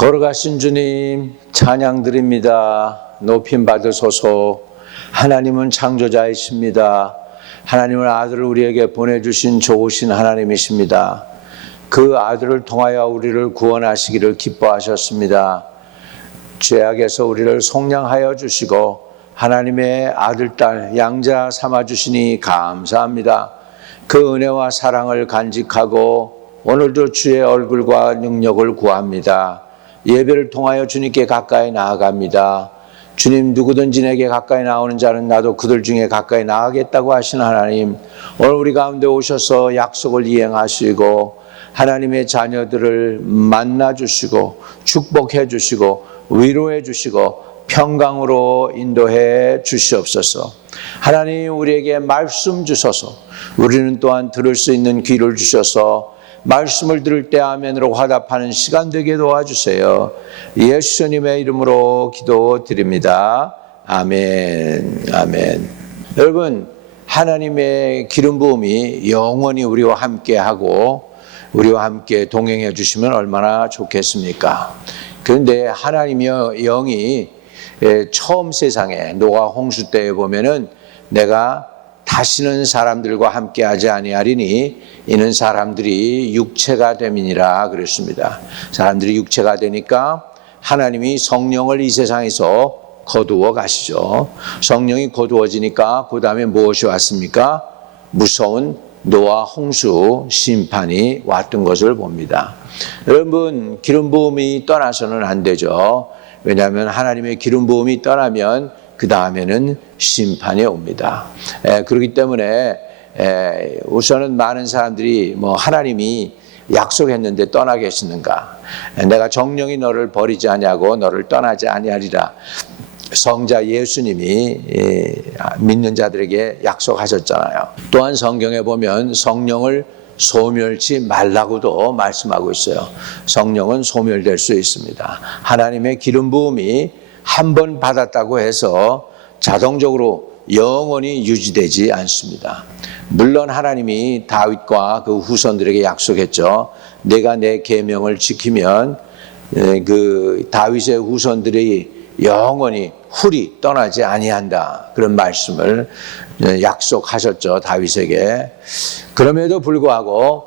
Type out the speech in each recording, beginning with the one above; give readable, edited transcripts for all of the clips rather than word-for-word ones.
걸어가신 주님 찬양 드립니다. 높임 받으소서. 하나님은 창조자이십니다. 하나님은 아들을 우리에게 보내주신 좋으신 하나님이십니다. 그 아들을 통하여 우리를 구원하시기를 기뻐하셨습니다. 죄악에서 우리를 속량하여 주시고 하나님의 아들, 딸, 양자 삼아주시니 감사합니다. 그 은혜와 사랑을 간직하고 오늘도 주의 얼굴과 능력을 구합니다. 예배를 통하여 주님께 가까이 나아갑니다. 주님, 누구든지 내게 가까이 나오는 자는 나도 그들 중에 가까이 나아가겠다고 하신 하나님, 오늘 우리 가운데 오셔서 약속을 이행하시고 하나님의 자녀들을 만나주시고 축복해 주시고 위로해 주시고 평강으로 인도해 주시옵소서. 하나님, 우리에게 말씀 주셔서 우리는 또한 들을 수 있는 귀를 주셔서 말씀을 들을 때 아멘으로 화답하는 시간 되게 도와주세요. 예수님의 이름으로 기도드립니다. 아멘. 아멘. 여러분, 하나님의 기름 부음이 영원히 우리와 함께하고 우리와 함께 동행해 주시면 얼마나 좋겠습니까? 그런데 하나님의 영이 처음 세상에 노아 홍수 때에 보면은 내가 다시는 사람들과 함께하지 아니하리니 이는 사람들이 육체가 됨이니라 그랬습니다. 사람들이 육체가 되니까 하나님이 성령을 이 세상에서 거두어 가시죠. 성령이 거두어지니까 그 다음에 무엇이 왔습니까? 무서운 노아 홍수 심판이 왔던 것을 봅니다. 여러분, 기름 부음이 떠나서는 안 되죠. 왜냐하면 하나님의 기름 부음이 떠나면 그 다음에는 심판이 옵니다. 그렇기 때문에 우선은 많은 사람들이 하나님이 약속했는데 떠나 계시는가? 내가 정령이 너를 버리지 아니하고 너를 떠나지 아니하리라. 성자 예수님이 믿는 자들에게 약속하셨잖아요. 또한 성경에 보면 성령을 소멸치 말라고도 말씀하고 있어요. 성령은 소멸될 수 있습니다. 하나님의 기름 부음이 한 번 받았다고 해서 자동적으로 영원히 유지되지 않습니다. 물론 하나님이 다윗과 그 후손들에게 약속했죠. 내가 내 계명을 지키면 그 다윗의 후손들이 영원히 훌이 떠나지 아니한다. 그런 말씀을 약속하셨죠, 다윗에게. 그럼에도 불구하고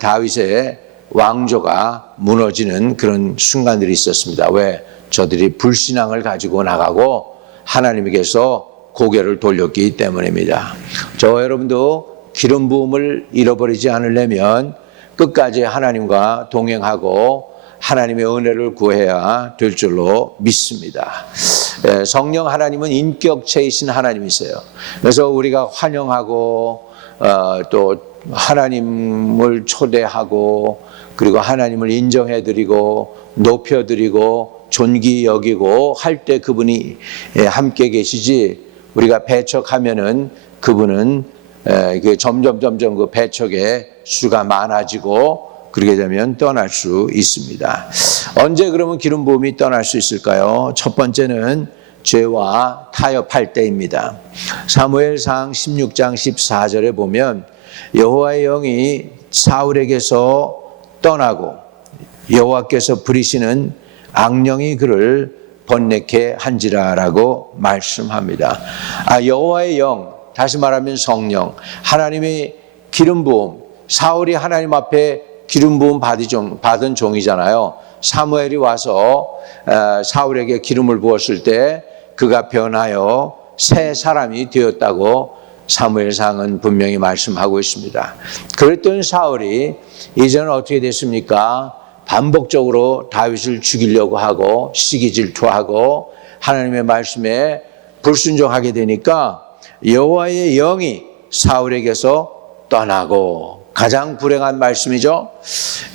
다윗의 왕조가 무너지는 그런 순간들이 있었습니다. 왜? 저들이 불신앙을 가지고 나가고 하나님께서 고개를 돌렸기 때문입니다. 저와 여러분도 기름 부음을 잃어버리지 않으려면 끝까지 하나님과 동행하고 하나님의 은혜를 구해야 될 줄로 믿습니다. 성령 하나님은 인격체이신 하나님이세요. 그래서 우리가 환영하고 또 하나님을 초대하고 그리고 하나님을 인정해드리고 높여드리고 존귀 여기고 할 때 그분이 함께 계시지, 우리가 배척하면은 그분은 점점 그 배척의 수가 많아지고 그렇게 되면 떠날 수 있습니다. 언제 그러면 기름 부음이 떠날 수 있을까요? 첫 번째는 죄와 타협할 때입니다. 사무엘상 16장 14절에 보면 여호와의 영이 사울에게서 떠나고 여호와께서 부리시는 악령이 그를 번뇌케 한지라라고 말씀합니다. 여호와의 영, 다시 말하면 성령, 하나님의 기름 부음, 사울이 하나님 앞에 기름 부음 받은 종이잖아요. 사무엘이 와서 사울에게 기름을 부었을 때 그가 변하여 새 사람이 되었다고 사무엘상은 분명히 말씀하고 있습니다. 그랬던 사울이 이제는 어떻게 됐습니까? 반복적으로 다윗을 죽이려고 하고 시기 질투하고 하나님의 말씀에 불순종하게 되니까 여호와의 영이 사울에게서 떠나고, 가장 불행한 말씀이죠.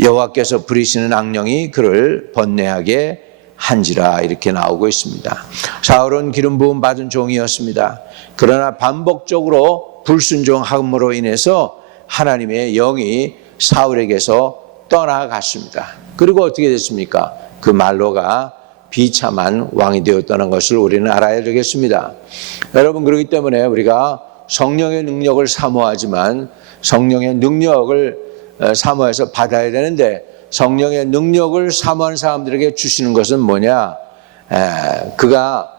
여호와께서 부리시는 악령이 그를 번뇌하게 한지라, 이렇게 나오고 있습니다. 사울은 기름 부음 받은 종이었습니다. 그러나 반복적으로 불순종함으로 인해서 하나님의 영이 사울에게서 떠나갔습니다. 그리고 어떻게 됐습니까? 그 말로가 비참한 왕이 되었다는 것을 우리는 알아야 되겠습니다. 여러분, 그렇기 때문에 우리가 성령의 능력을 사모하지만 성령의 능력을 사모해서 받아야 되는데 성령의 능력을 사모하는 사람들에게 주시는 것은 뭐냐? 그가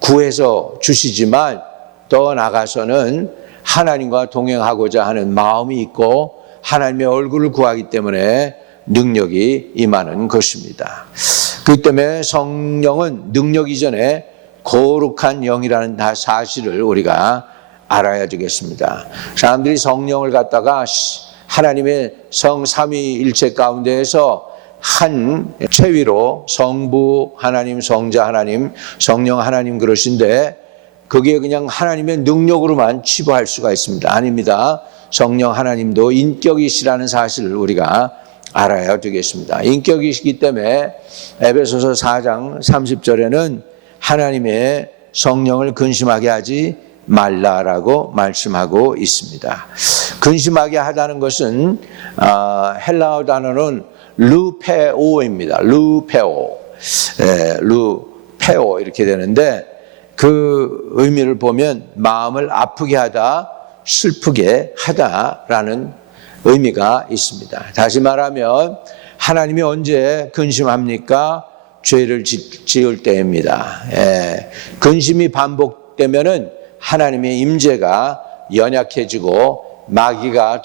구해서 주시지만 더 나가서는 하나님과 동행하고자 하는 마음이 있고 하나님의 얼굴을 구하기 때문에 능력이 임하는 것입니다. 그렇기 때문에 성령은 능력 이전에 거룩한 영이라는 사실을 우리가 알아야 되겠습니다. 사람들이 성령을 갖다가 하나님의 성삼위일체 가운데에서 한 체위로 성부 하나님, 성자 하나님, 성령 하나님 그러신데 그게 그냥 하나님의 능력으로만 치부할 수가 있습니다. 아닙니다. 성령 하나님도 인격이시라는 사실을 우리가 알아야 되겠습니다. 인격이시기 때문에 에베소서 4장 30절에는 하나님의 성령을 근심하게 하지 말라라고 말씀하고 있습니다. 근심하게 하다는 것은 헬라어 단어는 루페오입니다. 루페오 이렇게 되는데 그 의미를 보면 마음을 아프게 하다, 슬프게 하다라는 의미가 있습니다. 다시 말하면 하나님이 언제 근심합니까? 죄를 지을 때입니다. 근심이 반복되면은 하나님의 임재가 연약해지고 마귀가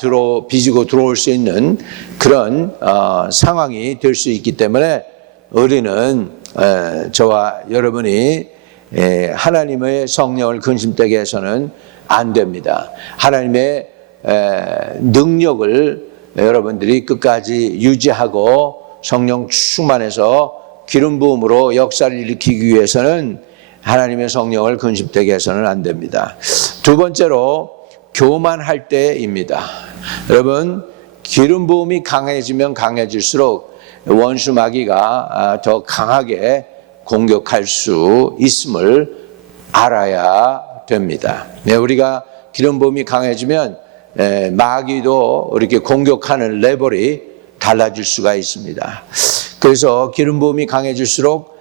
비지고 들어올 수 있는 그런 상황이 될 수 있기 때문에 우리는 저와 여러분이 하나님의 성령을 근심되게 해서는 안 됩니다. 하나님의 능력을 여러분들이 끝까지 유지하고 성령 충만해서 기름 부음으로 역사를 일으키기 위해서는 하나님의 성령을 근심되게 해서는 안 됩니다. 두 번째로 교만할 때입니다. 여러분 기름 부음이 강해지면 강해질수록 원수 마귀가 더 강하게 공격할 수 있음을 알아야 됩니다. 우리가 기름 부음이 강해지면 마귀도 이렇게 공격하는 레벨이 달라질 수가 있습니다. 그래서 기름 부음이 강해질수록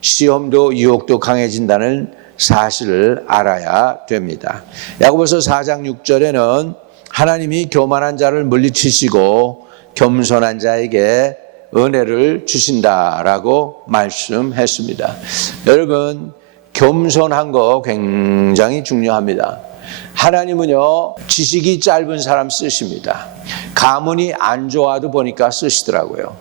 시험도 유혹도 강해진다는 사실을 알아야 됩니다. 야고보서 4장 6절에는 하나님이 교만한 자를 물리치시고 겸손한 자에게 은혜를 주신다라고 말씀했습니다. 여러분 겸손한 거 굉장히 중요합니다. 하나님은요 지식이 짧은 사람 쓰십니다. 가문이 안 좋아도 보니까 쓰시더라고요.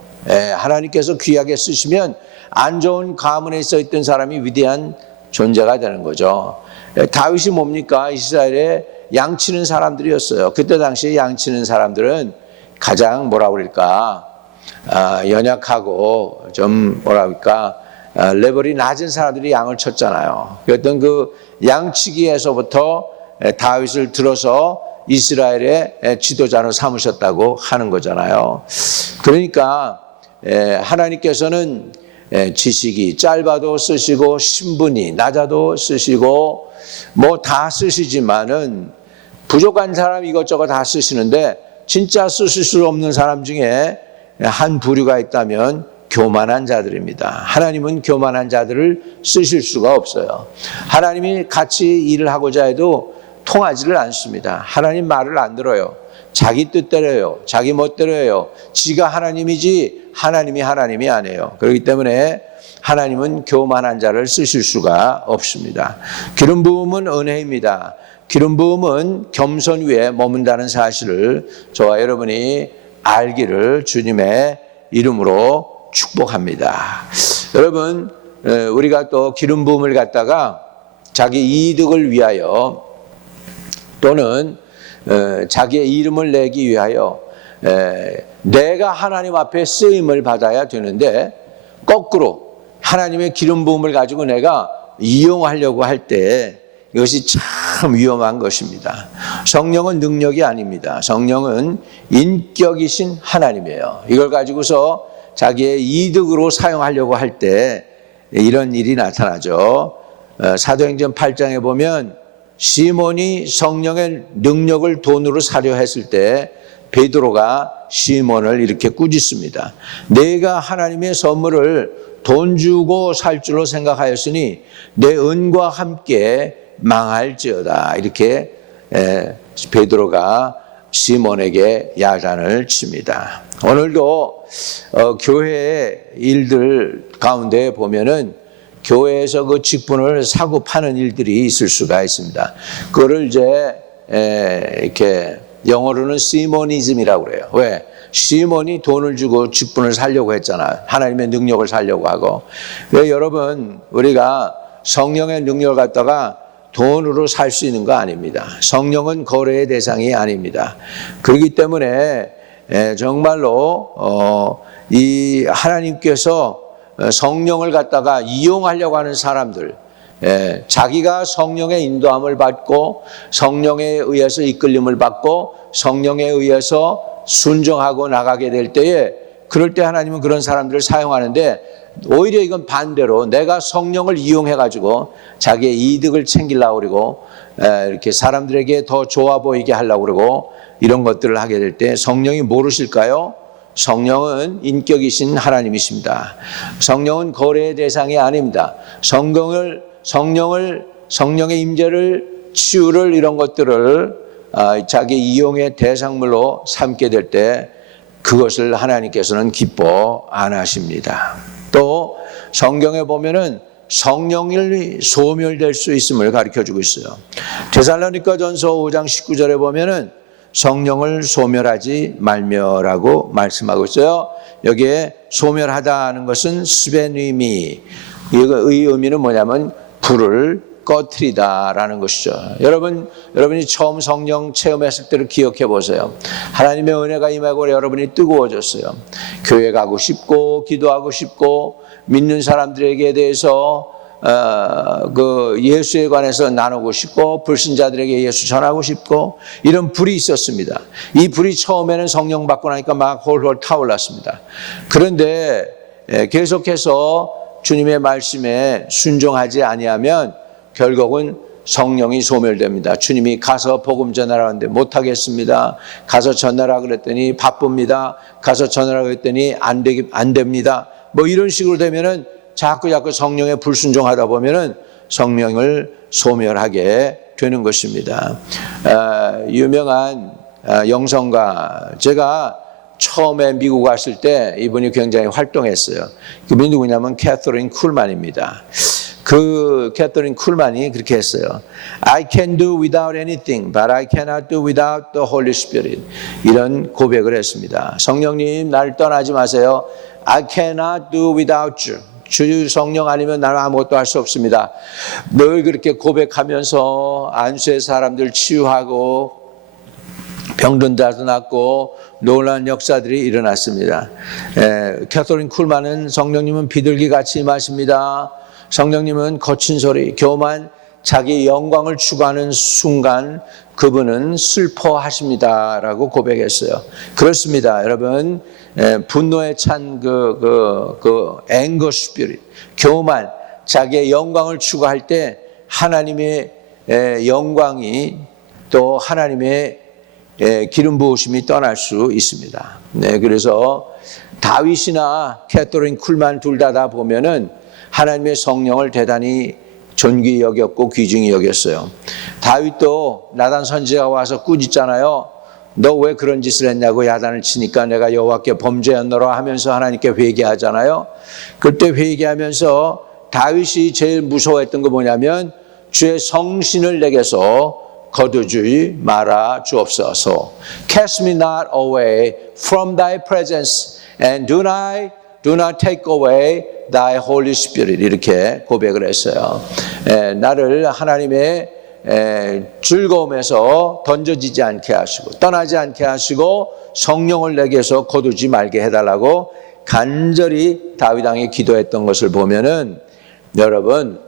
하나님께서 귀하게 쓰시면 안 좋은 가문에 있었던 사람이 위대한 존재가 되는 거죠. 다윗이 뭡니까? 이스라엘에 양치는 사람들이었어요. 그때 당시에 양치는 사람들은 가장 뭐라 그럴까 연약하고 좀 뭐라 그럴까 레벨이 낮은 사람들이 양을 쳤잖아요. 그랬던 그 양치기에서부터 다윗을 들어서 이스라엘의 지도자로 삼으셨다고 하는 거잖아요. 그러니까 하나님께서는 지식이 짧아도 쓰시고 신분이 낮아도 쓰시고 뭐 다 쓰시지만은 부족한 사람 이것저것 다 쓰시는데 진짜 쓰실 수 없는 사람 중에 한 부류가 있다면 교만한 자들입니다. 하나님은 교만한 자들을 쓰실 수가 없어요. 하나님이 같이 일을 하고자 해도 통하지를 않습니다. 하나님 말을 안 들어요. 자기 뜻대로요. 자기 멋대로요. 지가 하나님이지 하나님이 아니에요. 그렇기 때문에 하나님은 교만한 자를 쓰실 수가 없습니다. 기름 부음은 은혜입니다. 기름 부음은 겸손 위에 머문다는 사실을 저와 여러분이 알기를 주님의 이름으로 축복합니다. 여러분 우리가 또 기름 부음을 갖다가 자기 이득을 위하여 또는 자기의 이름을 내기 위하여 내가 하나님 앞에 쓰임을 받아야 되는데 거꾸로 하나님의 기름 부음을 가지고 내가 이용하려고 할 때 이것이 참 위험한 것입니다. 성령은 능력이 아닙니다. 성령은 인격이신 하나님이에요. 이걸 가지고서 자기의 이득으로 사용하려고 할 때 이런 일이 나타나죠. 사도행전 8장에 보면 시몬이 성령의 능력을 돈으로 사려 했을 때 베드로가 시몬을 이렇게 꾸짖습니다. 내가 하나님의 선물을 돈 주고 살 줄로 생각하였으니 내 은과 함께 망할지어다. 이렇게 베드로가 시몬에게 야단을 칩니다. 오늘도 교회의 일들 가운데 보면은 교회에서 그 직분을 사고 파는 일들이 있을 수가 있습니다. 그거를 이제 이렇게 영어로는 시모니즘이라고 그래요. 왜? 시몬이 돈을 주고 직분을 살려고 했잖아요. 하나님의 능력을 살려고 하고. 왜 여러분, 우리가 성령의 능력을 갖다가 돈으로 살 수 있는 거 아닙니다. 성령은 거래의 대상이 아닙니다. 그렇기 때문에 정말로 이 하나님께서 성령을 갖다가 이용하려고 하는 사람들, 자기가 성령의 인도함을 받고 성령에 의해서 이끌림을 받고 성령에 의해서 순종하고 나가게 될 때에, 그럴 때 하나님은 그런 사람들을 사용하는데, 오히려 이건 반대로 내가 성령을 이용해 가지고 자기의 이득을 챙기려고 그러고 이렇게 사람들에게 더 좋아 보이게 하려고 그러고 이런 것들을 하게 될 때 성령이 모르실까요? 성령은 인격이신 하나님이십니다. 성령은 거래의 대상이 아닙니다. 성령의 임재를, 치유를, 이런 것들을 자기 이용의 대상물로 삼게 될 때 그것을 하나님께서는 기뻐 안 하십니다. 또 성경에 보면은 성령이 소멸될 수 있음을 가르쳐주고 있어요. 데살로니가전서 5장 19절에 보면은 성령을 소멸하지 말며라고 말씀하고 있어요. 여기에 소멸하다는 것은 스베니미, 이 의미는 뭐냐면 불을 꺼트리다라는 것이죠. 여러분이 처음 성령 체험했을 때를 기억해 보세요. 하나님의 은혜가 임하고 여러분이 뜨거워졌어요. 교회 가고 싶고 기도하고 싶고 믿는 사람들에게 대해서 그 예수에 관해서 나누고 싶고 불신자들에게 예수 전하고 싶고 이런 불이 있었습니다. 이 불이 처음에는 성령 받고 나니까 막 홀홀 타올랐습니다. 그런데 계속해서 주님의 말씀에 순종하지 아니하면 결국은 성령이 소멸됩니다. 주님이 가서 복음 전하라는데 못하겠습니다. 가서 전하라 그랬더니 바쁩니다. 가서 전하라 그랬더니 안 됩니다. 뭐 이런 식으로 되면은 자꾸 성령에 불순종하다 보면은 성령을 소멸하게 되는 것입니다. 유명한 영성가, 제가 처음에 미국 왔을 때 이분이 굉장히 활동했어요. 그분이 누구냐면 캐서린 쿨만입니다. 그 캐서린 쿨만이 그렇게 했어요. I can do without anything, but I cannot do without the Holy Spirit. 이런 고백을 했습니다. 성령님, 나를 떠나지 마세요. I cannot do without you. 주 성령 아니면 나는 아무것도 할 수 없습니다. 늘 그렇게 고백하면서 안수의 사람들 치유하고 병든 자도 낫고 놀라운 역사들이 일어났습니다. 캐서린 쿨만은 성령님은 비둘기같이 임하십니다. 성령님은 거친 소리, 교만, 자기 영광을 추구하는 순간 그분은 슬퍼하십니다라고 고백했어요. 그렇습니다, 여러분. 분노에 찬 앵거 스피릿, 교만, 자기의 영광을 추구할 때 하나님의 영광이 또 하나님의 기름 부으심이 떠날 수 있습니다. 그래서 다윗이나 캐서린 쿨만 둘 다 보면은 하나님의 성령을 대단히 존귀히 여겼고 귀중히 여겼어요. 다윗도 나단 선지자가 와서 꾸짖잖아요. 너 왜 그런 짓을 했냐고 야단을 치니까 내가 여호와께 범죄했노라 하면서 하나님께 회개하잖아요. 그때 회개하면서 다윗이 제일 무서워했던 거 뭐냐면 주의 성신을 내게서 거두지 말아 주옵소서. Cast me not away from thy presence and do not take away thy Holy Spirit. 이렇게 고백을 했어요. 나를 하나님의 즐거움에서 던져지지 않게 하시고 떠나지 않게 하시고 성령을 내게서 거두지 말게 해달라고 간절히 다윗 왕이 기도했던 것을 보면은 여러분,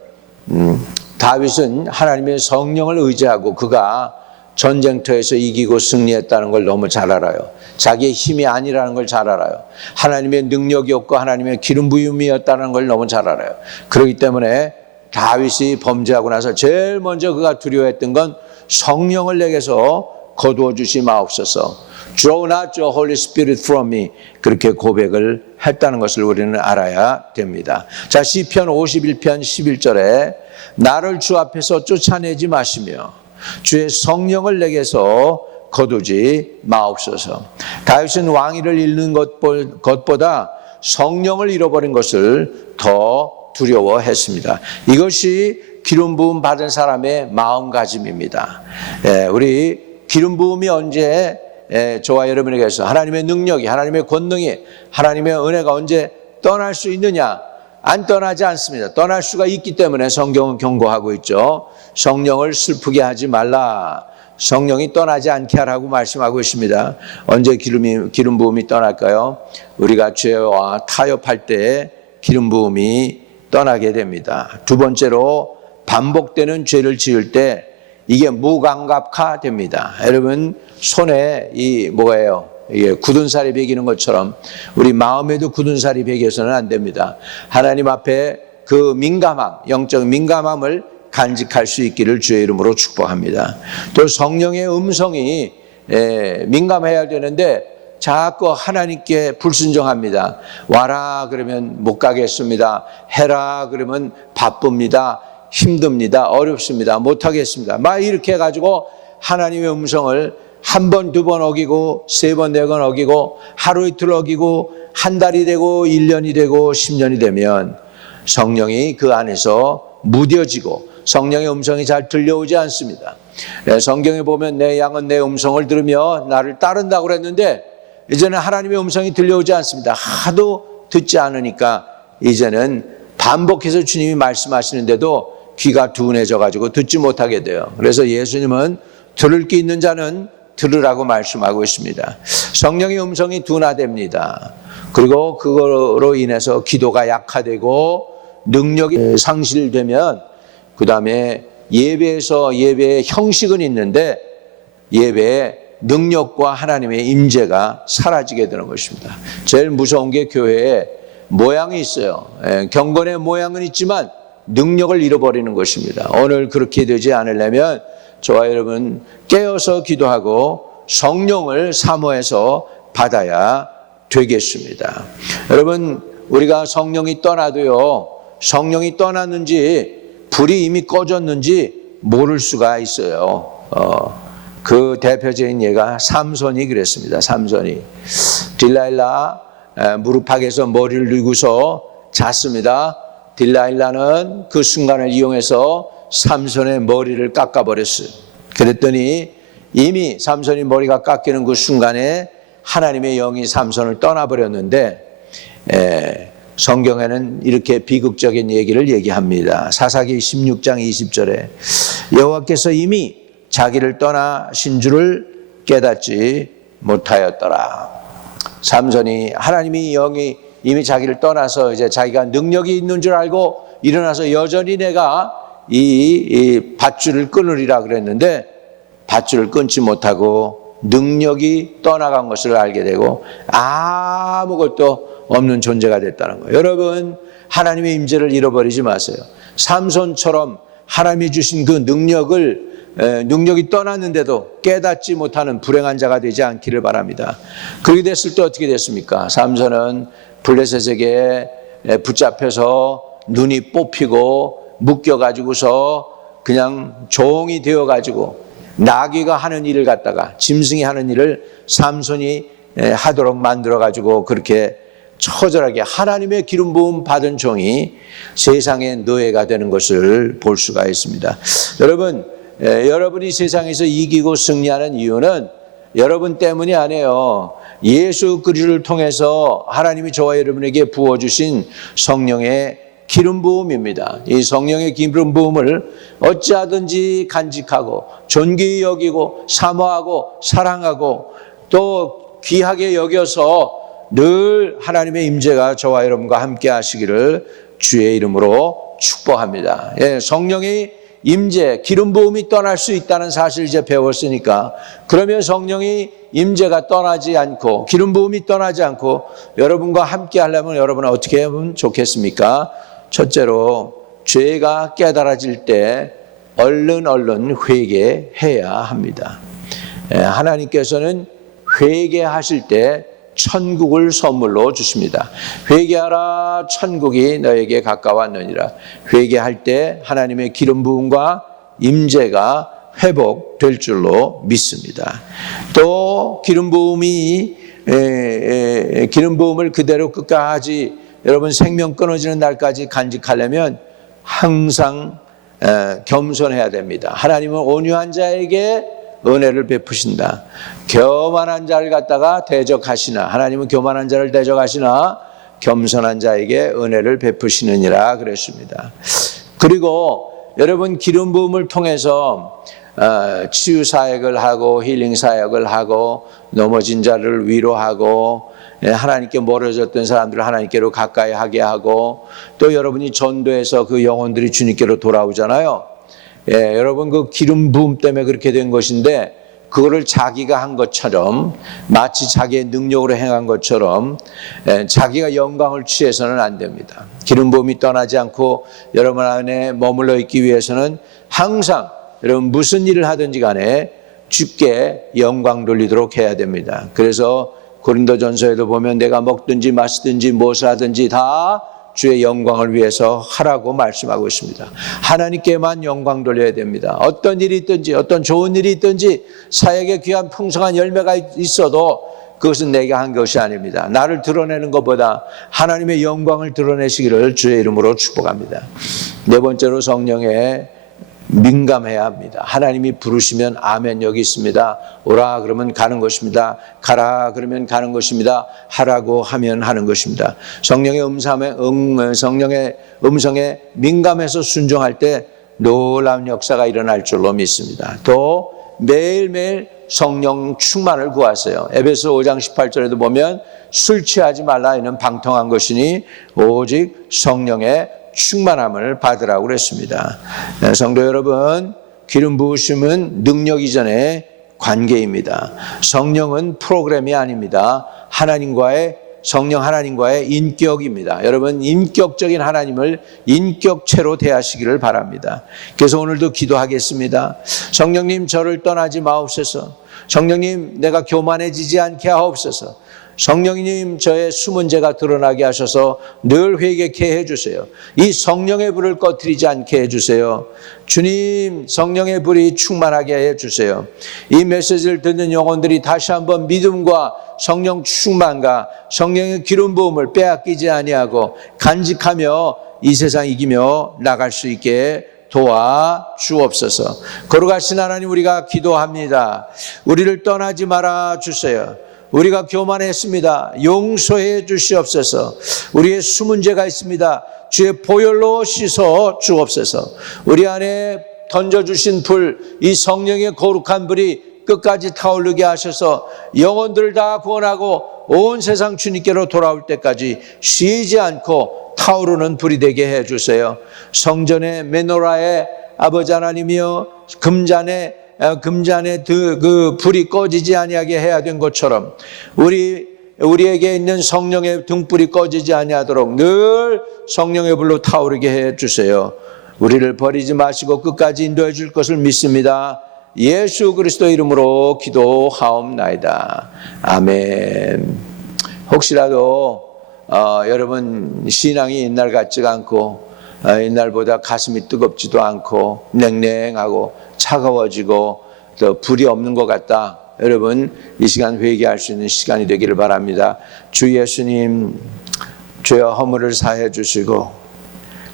다윗은 하나님의 성령을 의지하고 그가 전쟁터에서 이기고 승리했다는 걸 너무 잘 알아요. 자기의 힘이 아니라는 걸 잘 알아요. 하나님의 능력이 없고 하나님의 기름 부음이었다는 걸 너무 잘 알아요. 그렇기 때문에 다윗이 범죄하고 나서 제일 먼저 그가 두려워했던 건 성령을 내게서 거두어 주시 마옵소서. Draw not your Holy Spirit from me. 그렇게 고백을 했다는 것을 우리는 알아야 됩니다. 자, 시편 51편 11절에 나를 주 앞에서 쫓아내지 마시며 주의 성령을 내게서 거두지 마옵소서. 다윗은 왕위를 잃는 것보다 성령을 잃어버린 것을 더 두려워했습니다. 이것이 기름 부음 받은 사람의 마음가짐입니다. 우리 기름 부음이 언제 저와 여러분에게서 하나님의 능력이, 하나님의 권능이, 하나님의 은혜가 언제 떠날 수 있느냐? 안 떠나지 않습니다. 떠날 수가 있기 때문에 성경은 경고하고 있죠. 성령을 슬프게 하지 말라. 성령이 떠나지 않게 하라고 말씀하고 있습니다. 언제 기름 부음이 떠날까요? 우리가 죄와 타협할 때 기름 부음이 떠나게 됩니다. 두 번째로 반복되는 죄를 지을 때 이게 무감각화 됩니다. 여러분 손에 뭐예요? 이게 굳은 살이 배기는 것처럼 우리 마음에도 굳은 살이 배겨서는 안 됩니다. 하나님 앞에 그 민감함, 영적 민감함을 간직할 수 있기를 주의 이름으로 축복합니다. 또 성령의 음성이 민감해야 되는데 자꾸 하나님께 불순종합니다. 와라 그러면 못 가겠습니다. 해라 그러면 바쁩니다. 힘듭니다. 어렵습니다. 못하겠습니다. 막 이렇게 해가지고 하나님의 음성을 한 번, 두 번 어기고 세 번, 네 번 어기고 하루 이틀 어기고 한 달이 되고 1년이 되고 10년이 되면 성령이 그 안에서 무뎌지고 성령의 음성이 잘 들려오지 않습니다. 성경에 보면 내 양은 내 음성을 들으며 나를 따른다고 그랬는데 이제는 하나님의 음성이 들려오지 않습니다. 하도 듣지 않으니까 이제는 반복해서 주님이 말씀하시는데도 귀가 둔해져 가지고 듣지 못하게 돼요. 그래서 예수님은 들을 게 있는 자는 들으라고 말씀하고 있습니다. 성령의 음성이 둔화됩니다. 그리고 그거로 인해서 기도가 약화되고 능력이 상실되면 그 다음에 예배의 형식은 있는데 예배의 능력과 하나님의 임재가 사라지게 되는 것입니다. 제일 무서운 게 교회에 모양이 있어요. 경건의 모양은 있지만 능력을 잃어버리는 것입니다. 오늘 그렇게 되지 않으려면 저와 여러분 깨어서 기도하고 성령을 사모해서 받아야 되겠습니다. 여러분 우리가 성령이 떠나도요, 성령이 떠났는지 불이 이미 꺼졌는지 모를 수가 있어요. 그 대표적인 예가 삼손이 그랬습니다. 삼손이 딜라일라 무릎팍에서 머리를 누고서 잤습니다. 딜라일라는 그 순간을 이용해서 삼손의 머리를 깎아버렸어요. 그랬더니 이미 삼손이 머리가 깎이는 그 순간에 하나님의 영이 삼손을 떠나버렸는데 성경에는 이렇게 비극적인 얘기를 얘기합니다. 사사기 16장 20절에 여호와께서 이미 자기를 떠나신 줄을 깨닫지 못하였더라. 삼손이 하나님의 영이 이미 자기를 떠나서 이제 자기가 능력이 있는 줄 알고 일어나서 여전히 내가 이 밧줄을 끊으리라 그랬는데 밧줄을 끊지 못하고 능력이 떠나간 것을 알게 되고 아무것도 없는 존재가 됐다는 거예요. 여러분 하나님의 임재를 잃어버리지 마세요. 삼손처럼 하나님이 주신 그 능력이 떠났는데도 깨닫지 못하는 불행한 자가 되지 않기를 바랍니다. 그렇게 됐을 때 어떻게 됐습니까? 삼손은 블레셋에게 붙잡혀서 눈이 뽑히고 묶여가지고서 그냥 종이 되어가지고 나귀가 하는 일을 갖다가 짐승이 하는 일을 삼손이 하도록 만들어가지고 그렇게 처절하게 하나님의 기름 부음 받은 종이 세상의 노예가 되는 것을 볼 수가 있습니다. 여러분, 여러분이 세상에서 이기고 승리하는 이유는 여러분 때문이 아니에요. 예수 그리스도를 통해서 하나님이 저와 여러분에게 부어주신 성령의 기름 부음입니다. 이 성령의 기름 부음을 어찌하든지 간직하고 존귀히 여기고 사모하고 사랑하고 또 귀하게 여겨서 늘 하나님의 임재가 저와 여러분과 함께 하시기를 주의 이름으로 축복합니다. 성령의 임재, 기름 부음이 떠날 수 있다는 사실을 이제 배웠으니까 그러면 성령이 임재가 떠나지 않고 기름 부음이 떠나지 않고 여러분과 함께 하려면 여러분은 어떻게 하면 좋겠습니까? 첫째로 죄가 깨달아질 때 얼른 회개해야 합니다. 하나님께서는 회개하실 때 천국을 선물로 주십니다. 회개하라 천국이 너에게 가까웠느니라. 회개할 때 하나님의 기름 부음과 임재가 회복될 줄로 믿습니다. 또 기름 부음을 그대로 끝까지 여러분 생명 끊어지는 날까지 간직하려면 항상 겸손해야 됩니다. 하나님은 온유한 자에게 은혜를 베푸신다. 교만한 자를 갖다가 대적하시나, 하나님은 교만한 자를 대적하시나 겸손한 자에게 은혜를 베푸시느니라 그랬습니다. 그리고 여러분 기름 부음을 통해서 치유 사역을 하고 힐링 사역을 하고 넘어진 자를 위로하고 하나님께 멀어졌던 사람들을 하나님께로 가까이 하게 하고 또 여러분이 전도해서 그 영혼들이 주님께로 돌아오잖아요. 여러분 그 기름 부음 때문에 그렇게 된 것인데 그거를 자기가 한 것처럼 마치 자기의 능력으로 행한 것처럼 자기가 영광을 취해서는 안 됩니다. 기름 부음이 떠나지 않고 여러분 안에 머물러 있기 위해서는 항상 여러분 무슨 일을 하든지 간에 주께 영광 돌리도록 해야 됩니다. 그래서 고린도전서에도 보면 내가 먹든지 마시든지 무엇을 하든지 다 주의 영광을 위해서 하라고 말씀하고 있습니다. 하나님께만 영광 돌려야 됩니다. 어떤 일이 있든지 어떤 좋은 일이 있든지 사역에 귀한 풍성한 열매가 있어도 그것은 내가 한 것이 아닙니다. 나를 드러내는 것보다 하나님의 영광을 드러내시기를 주의 이름으로 축복합니다. 네 번째로 성령에 민감해야 합니다. 하나님이 부르시면 아멘 여기 있습니다. 오라 그러면 가는 것입니다. 가라 그러면 가는 것입니다. 하라고 하면 하는 것입니다. 성령의 음성에 민감해서 순종할 때 놀라운 역사가 일어날 줄로 믿습니다. 또 매일매일 성령 충만을 구하세요. 에베소 5장 18절에도 보면 술 취하지 말라 이는 방탕한 것이니 오직 성령의 충만함을 받으라고 그랬습니다. 성도 여러분, 기름 부으심은 능력 이전의 관계입니다. 성령은 프로그램이 아닙니다. 성령 하나님과의 인격입니다. 여러분 인격적인 하나님을 인격체로 대하시기를 바랍니다. 그래서 오늘도 기도하겠습니다. 성령님 저를 떠나지 마옵소서. 성령님 내가 교만해지지 않게 하옵소서. 성령님 저의 숨은 죄가 드러나게 하셔서 늘 회개케 해주세요. 이 성령의 불을 꺼뜨리지 않게 해주세요. 주님 성령의 불이 충만하게 해주세요. 이 메시지를 듣는 영혼들이 다시 한번 믿음과 성령 충만과 성령의 기름 부음을 빼앗기지 아니하고 간직하며 이 세상 이기며 나갈 수 있게 도와 주옵소서. 거룩하신 하나님 우리가 기도합니다. 우리를 떠나지 말아 주세요. 우리가 교만했습니다. 용서해 주시옵소서. 우리의 숨은 죄가 있습니다. 주의 보혈로 씻어 주옵소서. 우리 안에 던져주신 불, 이 성령의 거룩한 불이 끝까지 타오르게 하셔서 영혼들을 다 구원하고 온 세상 주님께로 돌아올 때까지 쉬지 않고 타오르는 불이 되게 해주세요. 성전의 메노라에 아버지 하나님이여 금잔에 그 불이 꺼지지 아니하게 해야 된 것처럼 우리에게 있는 성령의 등불이 꺼지지 아니하도록 늘 성령의 불로 타오르게 해 주세요. 우리를 버리지 마시고 끝까지 인도해 줄 것을 믿습니다. 예수 그리스도 이름으로 기도하옵나이다. 아멘. 혹시라도 여러분 신앙이 옛날 같지가 않고 옛날보다 가슴이 뜨겁지도 않고 냉랭하고 차가워지고 또 불이 없는 것 같다. 여러분 이 시간 회개할 수 있는 시간이 되기를 바랍니다. 주 예수님 죄와 허물을 사해 주시고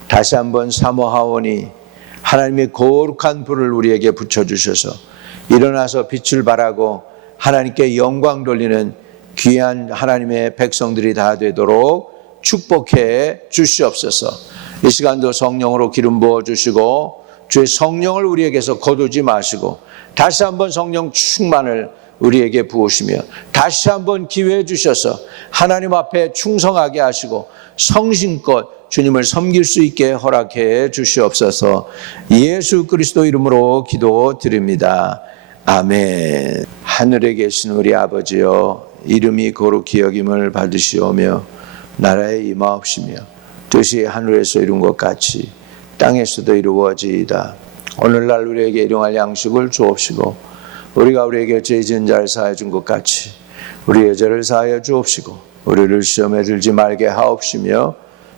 다시 한번 사모하오니 하나님의 거룩한 불을 우리에게 붙여주셔서 일어나서 빛을 발하고 하나님께 영광 돌리는 귀한 하나님의 백성들이 다 되도록 축복해 주시옵소서. 이 시간도 성령으로 기름 부어주시고 주의 성령을 우리에게서 거두지 마시고 다시 한번 성령 충만을 우리에게 부으시며 다시 한번 기회해 주셔서 하나님 앞에 충성하게 하시고 성심껏 주님을 섬길 수 있게 허락해 주시옵소서. 예수 그리스도 이름으로 기도드립니다. 아멘. 하늘에 계신 우리 아버지여 이름이 거룩히 여김을 받으시오며 나라에 임하옵시며 뜻이 하늘에서 이룬 것 같이 땅에서도 이루어지이다. 오늘날 우리에게 일용할 양식을 주옵시고 우리가 우리에게 죄 지은 자를 사하여 준 것 같이 우리의 죄를 사하여 주옵시고 우리를 시험에 들지 말게 하옵시며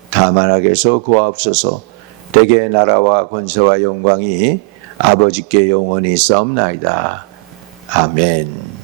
다만 악에서 구하옵소서. 대개의 나라와 권세와 영광이 아버지께 영원히 있사옵나이다. 아멘.